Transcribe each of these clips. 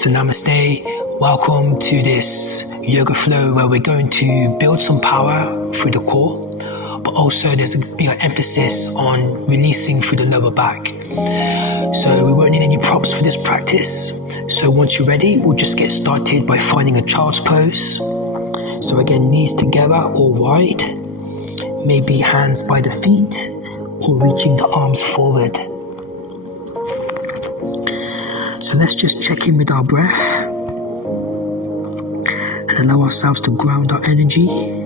So namaste, welcome to this yoga flow where we're going to build some power through the core, but also there's a bigger emphasis on releasing through the lower back. So we won't need any props for this practice. So once you're ready, we'll just get started by finding a child's pose. So again, knees together or wide, maybe hands by the feet or reaching the arms forward. So let's just check in with our breath and allow ourselves to ground our energy.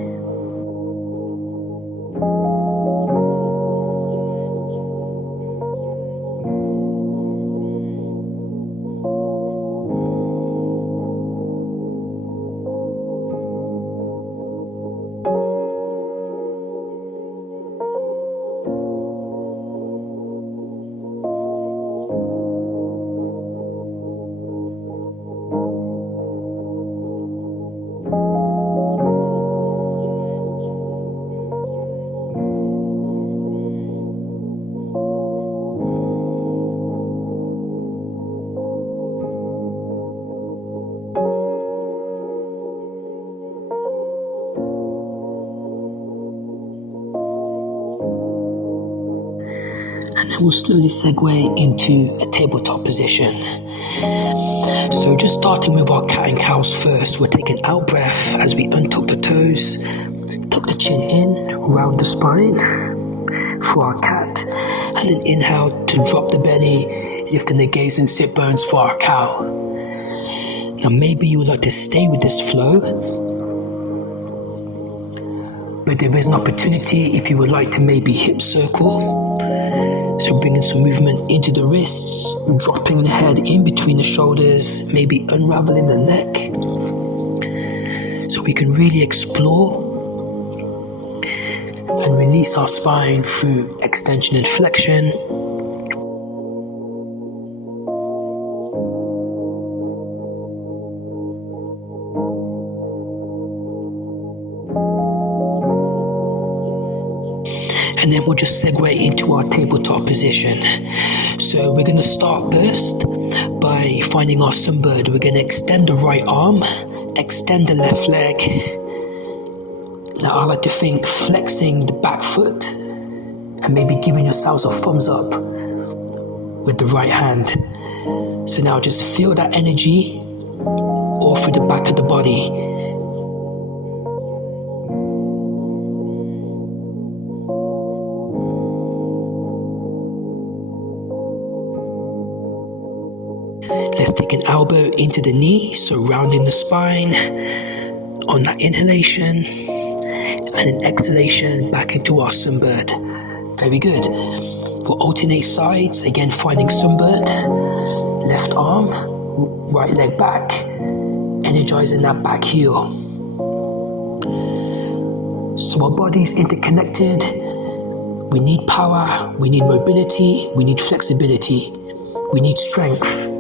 And then we'll slowly segue into a tabletop position. So just starting with our cat and cows first, we're taking out breath as we untuck the toes, tuck the chin in, round the spine for our cat, and then inhale to drop the belly, lifting the gaze and sit bones for our cow. Now maybe you would like to stay with this flow, but there is an opportunity if you would like to maybe hip circle. So bringing some movement into the wrists, dropping the head in between the shoulders, maybe unraveling the neck. So we can really explore and release our spine through extension and flexion. And then we'll just segue into our tabletop position. So we're going to start first by finding our sunbird. We're going to extend the right arm, extend the left leg. Now I like to think flexing the back foot and maybe giving yourselves a thumbs up with the right hand. So now just feel that energy all through the back of the body. Let's take an elbow into the knee, so rounding the spine on that inhalation, and an exhalation back into our sunbird. Very good. We'll alternate sides, again finding sunbird, left arm, right leg back, energizing that back heel. So our body is interconnected. We need power, we need mobility, we need flexibility, we need strength.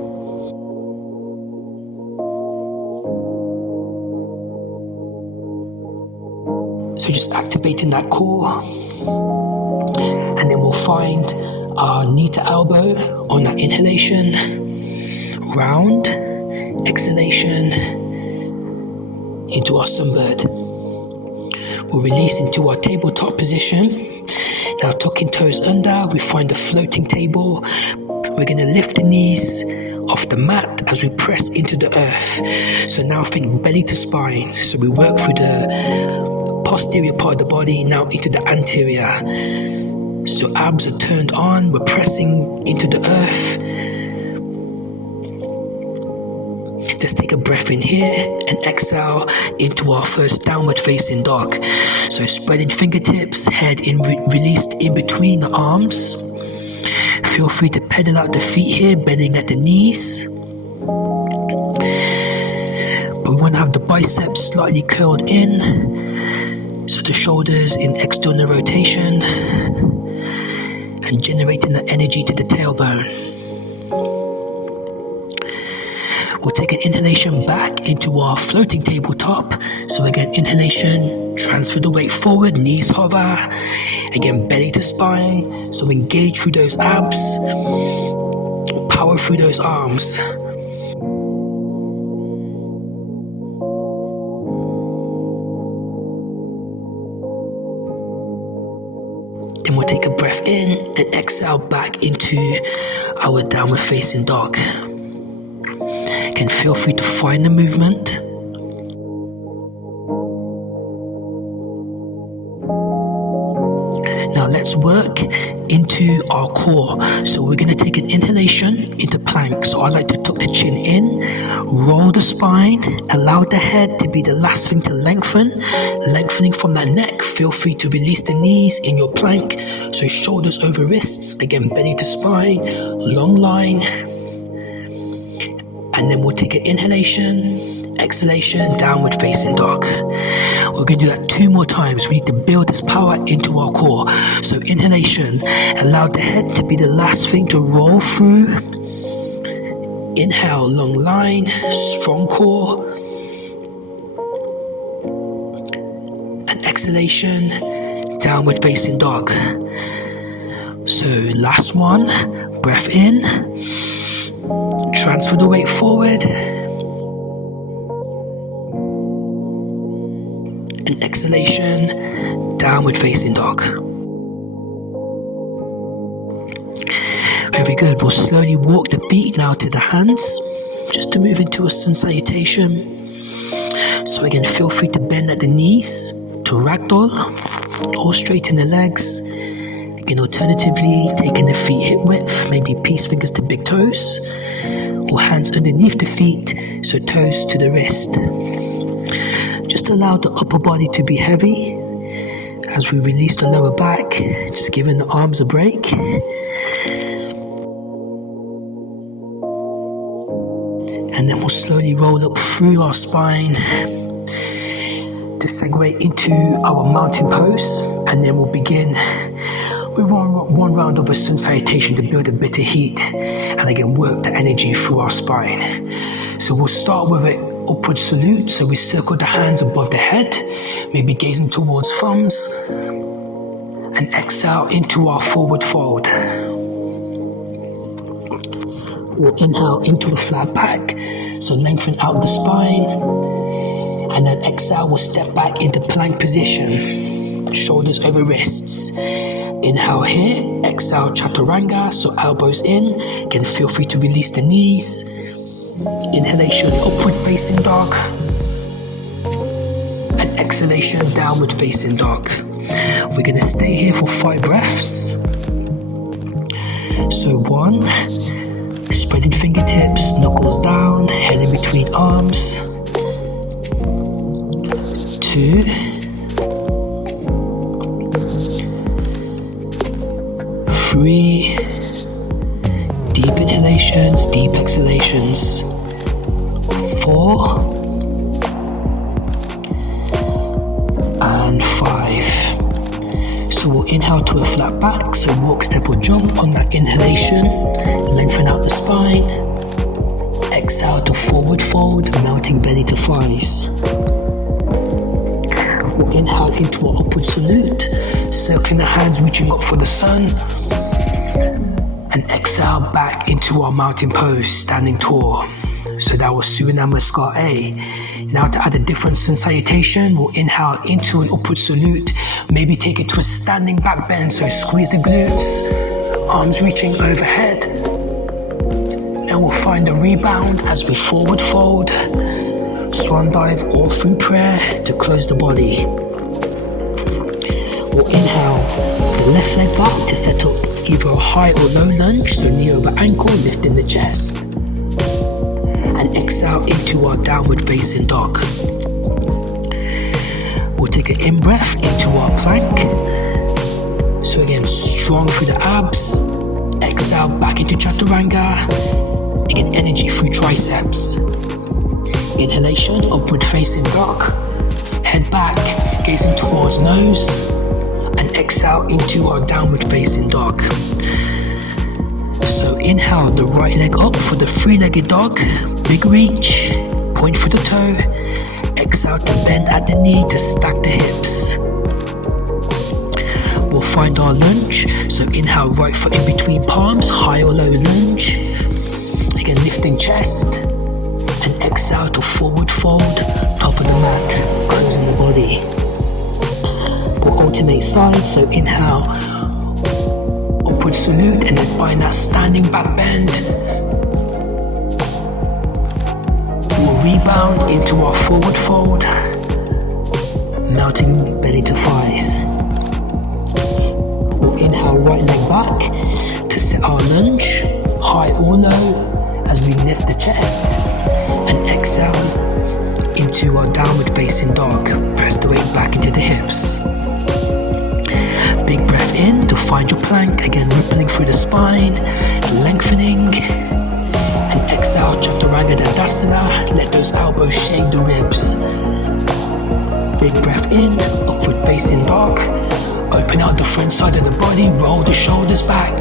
So just activating that core, and then we'll find our knee to elbow on that inhalation, round, exhalation into our sunbird. We'll release into our tabletop position. Now tucking toes under, we find a floating table. We're going to lift the knees off the mat as we press into the earth. So now think belly to spine. So we work through the posterior part of the body now into the anterior. So abs are turned on, we're pressing into the earth. Let's take a breath in here and exhale into our first downward facing dog. So spreading fingertips, head in released in between the arms. Feel free to pedal out the feet here, bending at the knees. But we want to have the biceps slightly curled in, so the shoulders in external rotation and generating the energy to the tailbone. We'll take an inhalation back into our floating tabletop. So again, inhalation, transfer the weight forward, knees hover. Again, belly to spine. So engage through those abs, power through those arms. Then we'll take a breath in and exhale back into our downward facing dog. Again, feel free to find the movement. Now let's work into our core. So we're going to take an inhalation into plank. So I like to tuck the chin in, roll the spine, allow the head to be the last thing to lengthen. Lengthening from that neck, feel free to release the knees in your plank. So shoulders over wrists, again belly to spine, long line. And then we'll take an inhalation, exhalation, downward facing dog. We're going to do that 2 more times. We need to build this power into our core. So inhalation, allow the head to be the last thing to roll through. Inhale, long line, strong core. And exhalation, downward facing dog. So last one, breath in, transfer the weight forward. And exhalation, downward facing dog. Very good. We'll slowly walk the feet now to the hands, just to move into a sun salutation. So again, feel free to bend at the knees to ragdoll, or straighten the legs. Again, alternatively, taking the feet hip width, maybe peace fingers to big toes, or hands underneath the feet, so toes to the wrist. Just allow the upper body to be heavy as we release the lower back, just giving the arms a break. And then we'll slowly roll up through our spine to segue into our mountain pose. And then we'll begin with one round of a sun salutation to build a bit of heat and again work the energy through our spine. So we'll start with an upward salute. So we circle the hands above the head, maybe gazing towards thumbs, and exhale into our forward fold. We'll inhale into a flat back, so lengthen out the spine, and then exhale, we'll step back into plank position, shoulders over wrists. Inhale here, exhale chaturanga, so elbows in. Again, feel free to release the knees. Inhalation, upward facing dog, and exhalation, downward facing dog. We're going to stay here for 5 breaths. So 1, spreading fingertips, knuckles down, head in between arms. 2, 3, deep inhalations, deep exhalations. 4 and 5. So we'll inhale to a flat back, so walk, step or jump on that inhalation, lengthen out the spine. Exhale to forward fold, melting belly to thighs. We'll inhale into our upward salute, circling the hands, reaching up for the sun. And exhale back into our mountain pose, standing tall. So that was Suriname Scar A. Now to add a different sun salutation, we'll inhale into an upward salute, maybe take it to a standing back bend, so squeeze the glutes, arms reaching overhead. Then we'll find a rebound as we forward fold, swan dive or through prayer to close the body. We'll inhale the left leg back to set up either a high or low lunge, so knee over ankle, lifting the chest. And exhale into our downward facing dog. We'll take an in-breath into our plank. So again, strong through the abs. Exhale back into chaturanga. Again, energy through triceps. Inhalation, upward facing dog. Head back, gazing towards nose. And exhale into our downward facing dog. So inhale the right leg up for the 3-legged dog. Big reach, point for the toe. Exhale to bend at the knee to stack the hips. We'll find our lunge. So inhale, right foot in between palms, high or low lunge. Again, lifting chest. And exhale to forward fold, top of the mat, closing the body. We'll alternate sides. So inhale, upward salute and then find that standing back bend. We'll rebound into our forward fold, melting belly to thighs. We'll inhale right leg back to set our lunge, high or low, as we lift the chest, and exhale into our downward facing dog. Press the weight back into the hips. Big breath in to find your plank, again rippling through the spine, lengthening, and exhale, Chaturanga Dandasana. Let those elbows shade the ribs. Big breath in, upward facing dog. Open out the front side of the body, roll the shoulders back,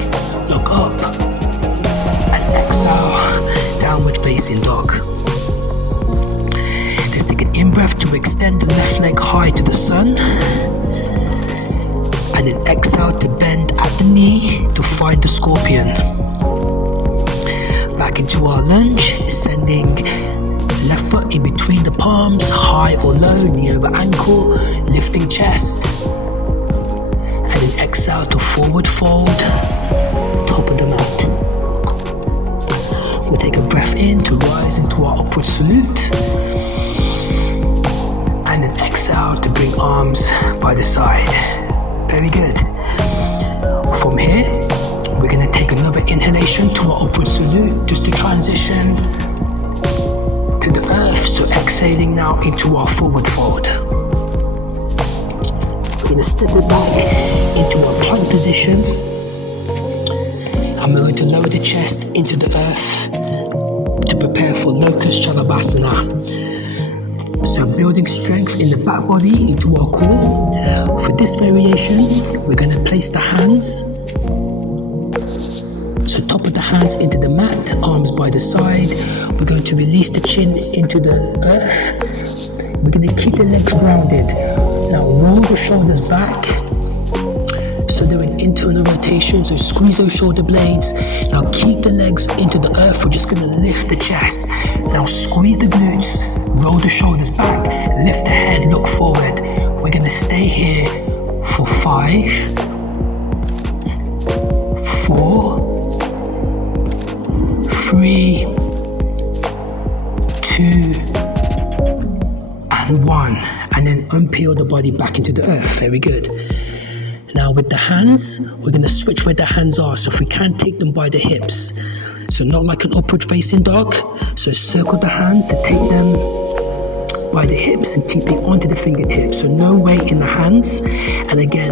look up, and exhale, downward facing dog. Let's take an in-breath to extend the left leg high to the sun, and then exhale to bend at the knee to find the scorpion. Back into our lunge, sending left foot in between the palms, high or low, knee over ankle, lifting chest. And then exhale to forward fold, top of the mat. We'll take a breath in to rise into our upward salute. And then exhale to bring arms by the side. Very good. From here, we're going to take another inhalation to our upward salute, just to transition to the earth. So exhaling now into our forward fold. We're going to step it back into our plank position, and we're going to lower the chest into the earth to prepare for locust Shavasana. So building strength in the back body into our core. For this variation, we're going to place the hands, so top of the hands into the mat, arms by the side. We're going to release the chin into the earth. We're going to keep the legs grounded. Now roll the shoulders back, so they're in internal rotation, so squeeze those shoulder blades. Now keep the legs into the earth. We're just going to lift the chest. Now squeeze the glutes, roll the shoulders back, lift the head, look forward. We're going to stay here for 5, 4, 3, 2, and 1. And then unpeel the body back into the earth. Very good. Now with the hands, we're going to switch where the hands are. So if we can, take them by the hips. So not like an upward facing dog. So circle the hands to take them by the hips and keep it onto the fingertips. So no weight in the hands. And again,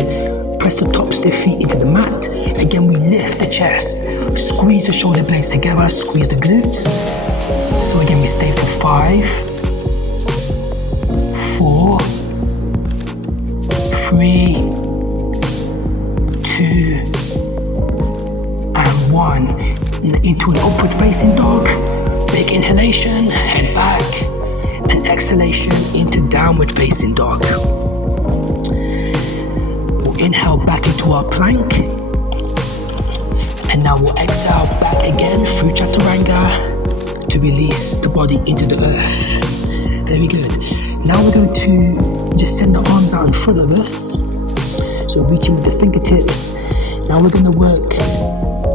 press the tops of the feet into the mat. Again, we lift the chest. Squeeze the shoulder blades together. Squeeze the glutes. So again, we stay for 5, 4, 3, 2, and 1. Into an upward facing dog. Big inhalation, head back, and exhalation into downward facing dog. We'll inhale back into our plank, and now we'll exhale back again through Chaturanga to release the body into the earth. Very good. Now we're going to just send the arms out in front of us. So reaching with the fingertips. Now we're going to work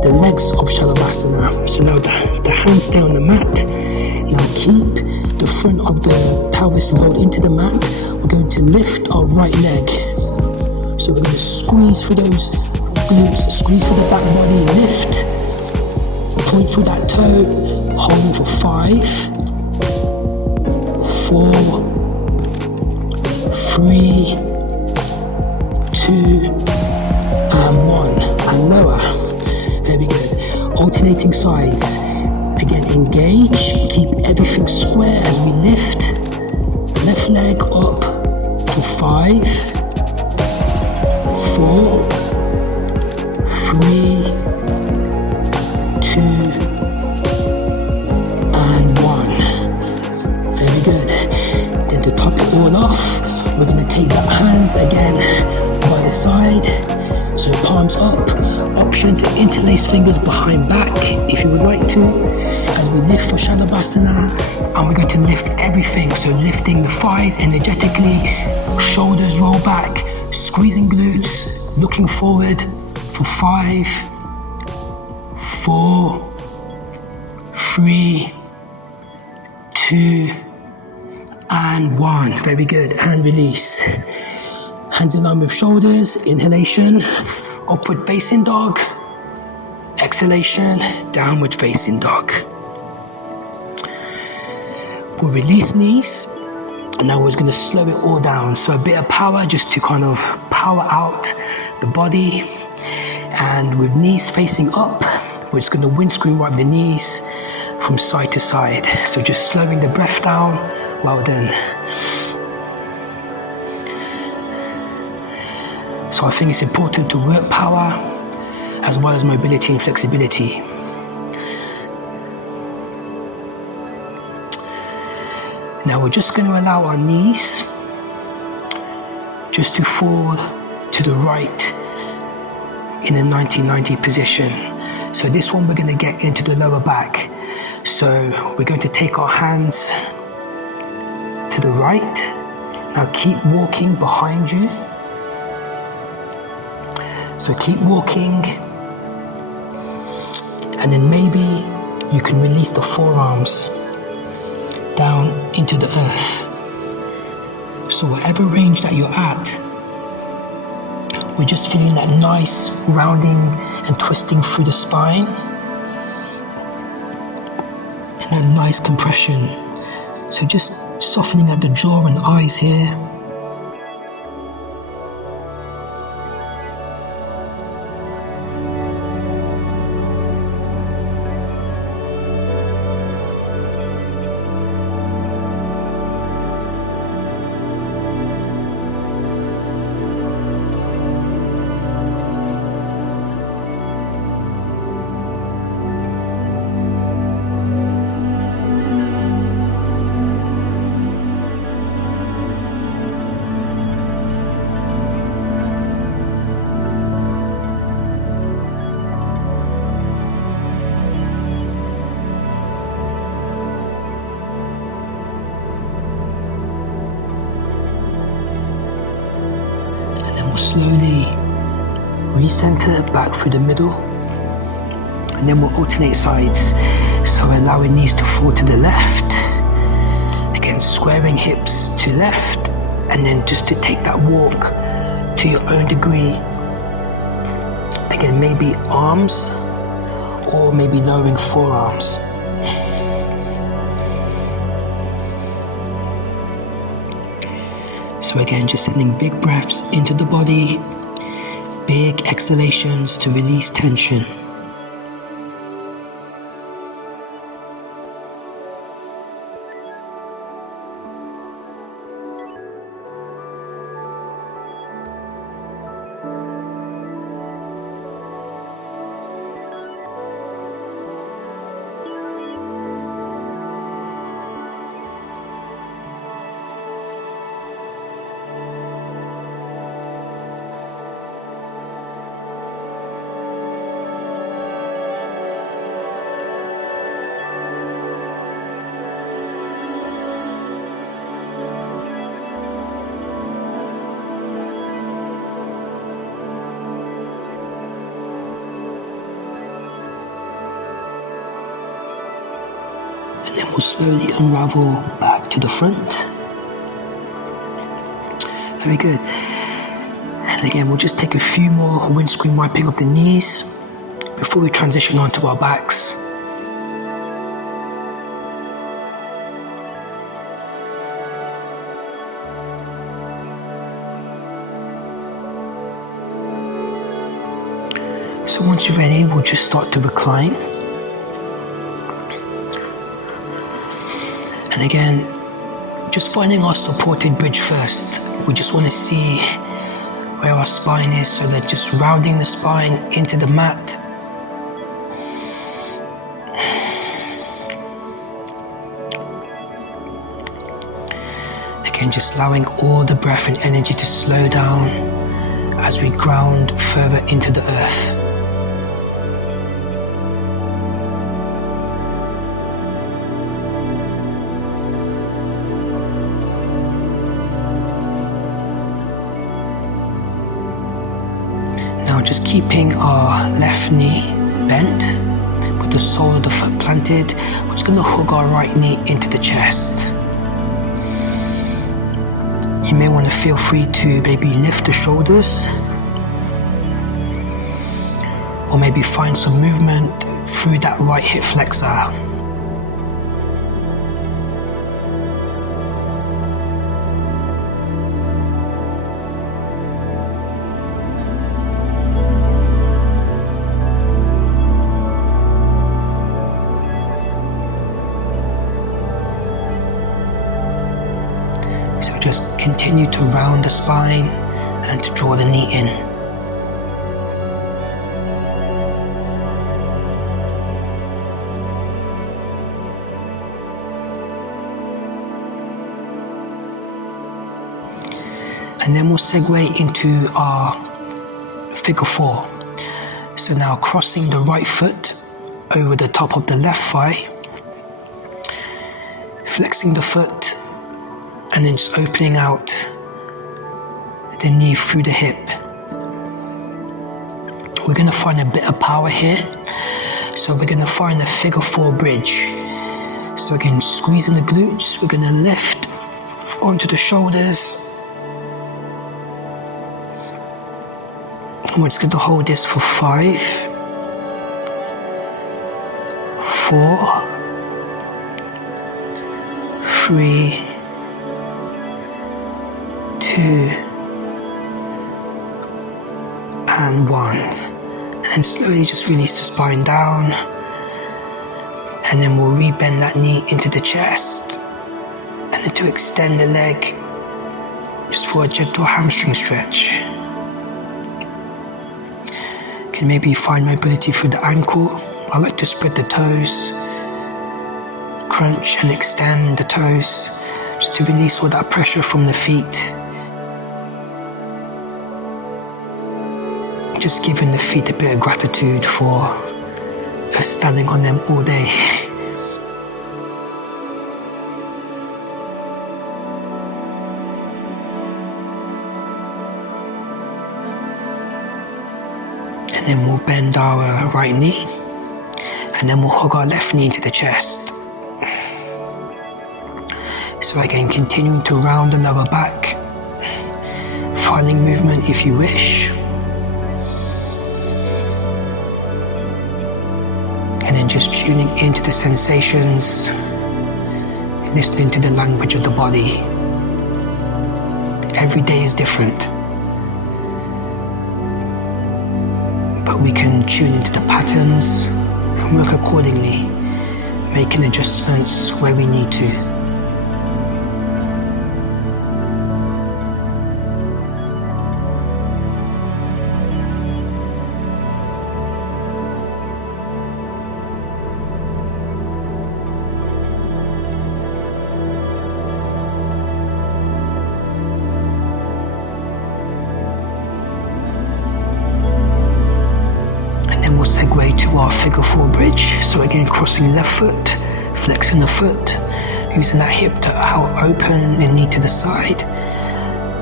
the legs of Shavasana. So now the hands stay on the mat. Now keep the front of the pelvis rolled into the mat. We're going to lift our right leg. So we're going to squeeze for those glutes, squeeze for the back body, lift. Point through that toe, holding for 5, 4, 3, 2, and 1, and lower. Very good. Alternating sides. Again, engage. Keep everything square as we lift. Left leg up to 5, 4, 3, 2, and 1. Very good. Then to top it all off, we're going to take the hands again by the side. So palms up. Option to interlace fingers behind back if you would like to, as we lift for Shavasana. And we're going to lift everything. So lifting the thighs energetically, shoulders roll back, squeezing glutes, looking forward for 5, 4, 3, 2, and 1. Very good. And release. Hands in line with shoulders. Inhalation, upward facing dog. Exhalation, downward facing dog. We'll release knees, and now we're going to slow it all down. So a bit of power just to kind of power out the body. And with knees facing up, we're just going to windscreen wipe the knees from side to side. So just slowing the breath down. Well done. So I think it's important to work power as well as mobility and flexibility. Now we're just going to allow our knees just to fall to the right in a 90-90 position. So this one we're going to get into the lower back. So we're going to take our hands to the right. Now keep walking behind you. So keep walking, and then maybe you can release the forearms down into the earth. So whatever range that you're at, we're just feeling that nice rounding and twisting through the spine, and that nice compression. So just softening at the jaw and eyes here. Slowly recenter back through the middle, and then we'll alternate sides. So allowing knees to fall to the left, again squaring hips to left, and then just to take that walk to your own degree. Again, maybe arms or maybe lowering forearms. So again, just sending big breaths into the body, big exhalations to release tension. And then we'll slowly unravel back to the front. Very good. And again, we'll just take a few more windscreen wiping of the knees before we transition onto our backs. So once you're ready, we'll just start to recline. And again, just finding our supported bridge first. We just want to see where our spine is, so that just rounding the spine into the mat. Again, just allowing all the breath and energy to slow down as we ground further into the earth. Just keeping our left knee bent, with the sole of the foot planted. We're just going to hook our right knee into the chest. You may want to feel free to maybe lift the shoulders, or maybe find some movement through that right hip flexor. So just continue to round the spine and to draw the knee in. And then we'll segue into our figure 4. So now crossing the right foot over the top of the left thigh, flexing the foot, and then just opening out the knee through the hip. We're going to find a bit of power here. So we're going to find a figure 4 bridge. So again, squeezing the glutes, we're going to lift onto the shoulders. And we're just going to hold this for 5, 4, 3, 2, and 1. And then slowly just release the spine down. And then we'll rebend that knee into the chest. And then to extend the leg, just for a gentle hamstring stretch. You can maybe find mobility through the ankle. I like to spread the toes, crunch and extend the toes, just to release all that pressure from the feet. Just giving the feet a bit of gratitude for standing on them all day. And then we'll bend our right knee, and then we'll hug our left knee into the chest. So again, continuing to round the lower back, finding movement if you wish. And then just tuning into the sensations, listening to the language of the body. Every day is different, but we can tune into the patterns and work accordingly, making adjustments where we need to. Segue to our figure 4 bridge. So again, crossing left foot, flexing the foot, using that hip to out open the knee to the side,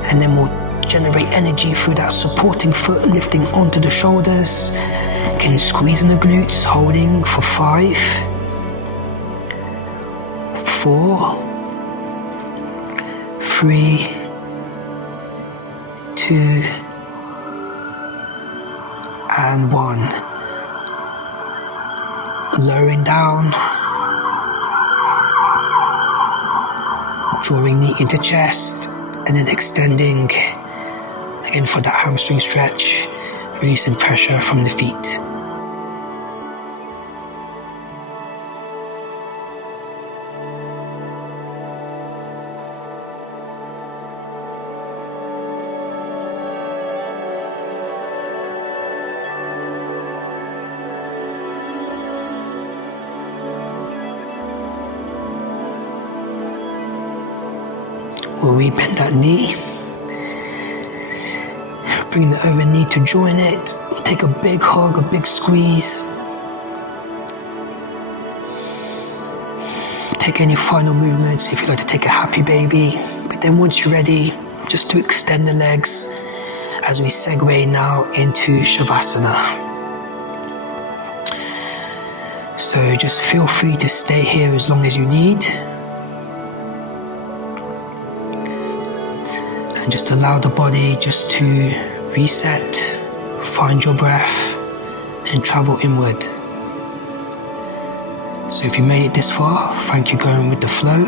and then we'll generate energy through that supporting foot, lifting onto the shoulders. Again, squeezing the glutes, holding for 5, 4, 3, 2, and 1. Lowering down, drawing knee into chest, and then extending again for that hamstring stretch, releasing pressure from the feet. We'll rebend that knee, bring the over knee to join it, take a big hug, a big squeeze. Take any final movements if you'd like to take a happy baby, but then once you're ready, just to extend the legs as we segue now into Shavasana. So just feel free to stay here as long as you need. And just allow the body just to reset, find your breath, and travel inward. So if you made it this far, thank you going with the flow.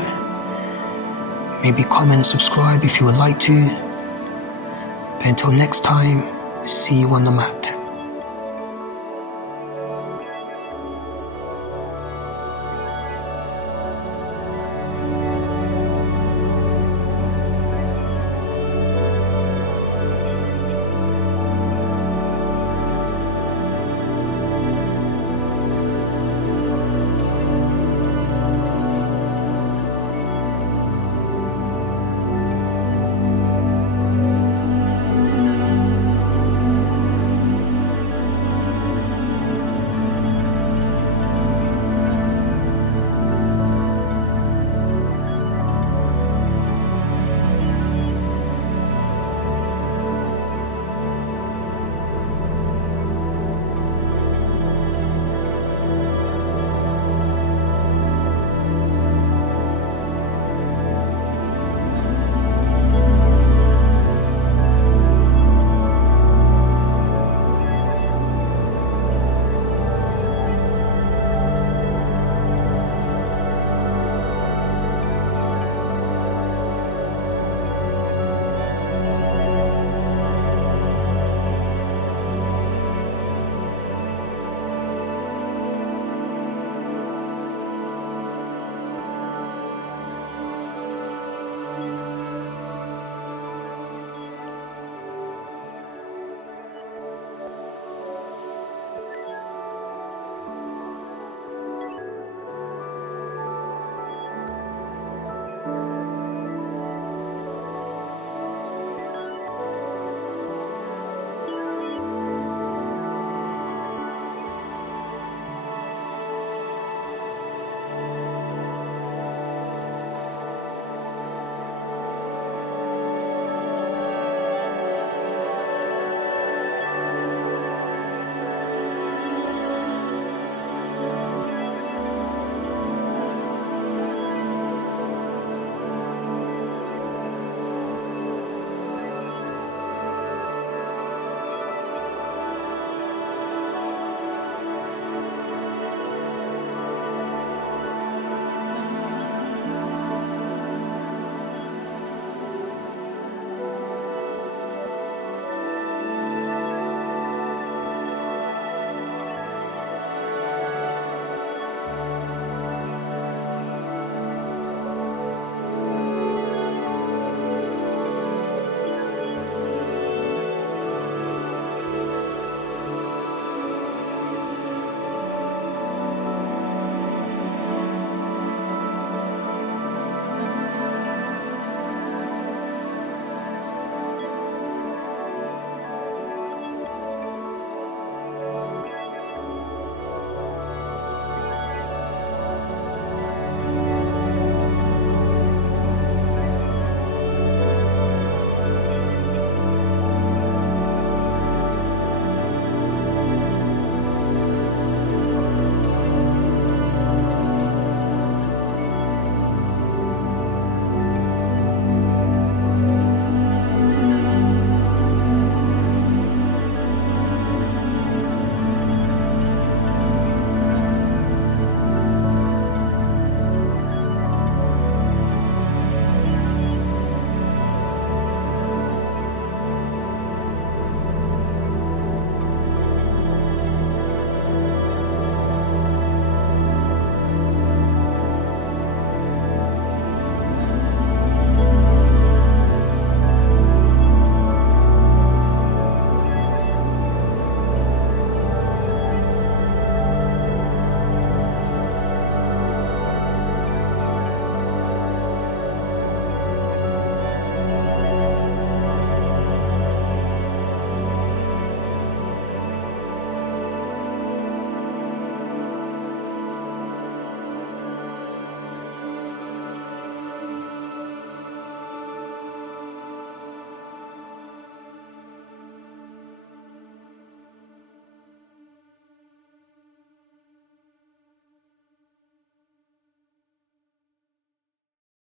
Maybe comment and subscribe if you would like to. But until next time, see you on the mat.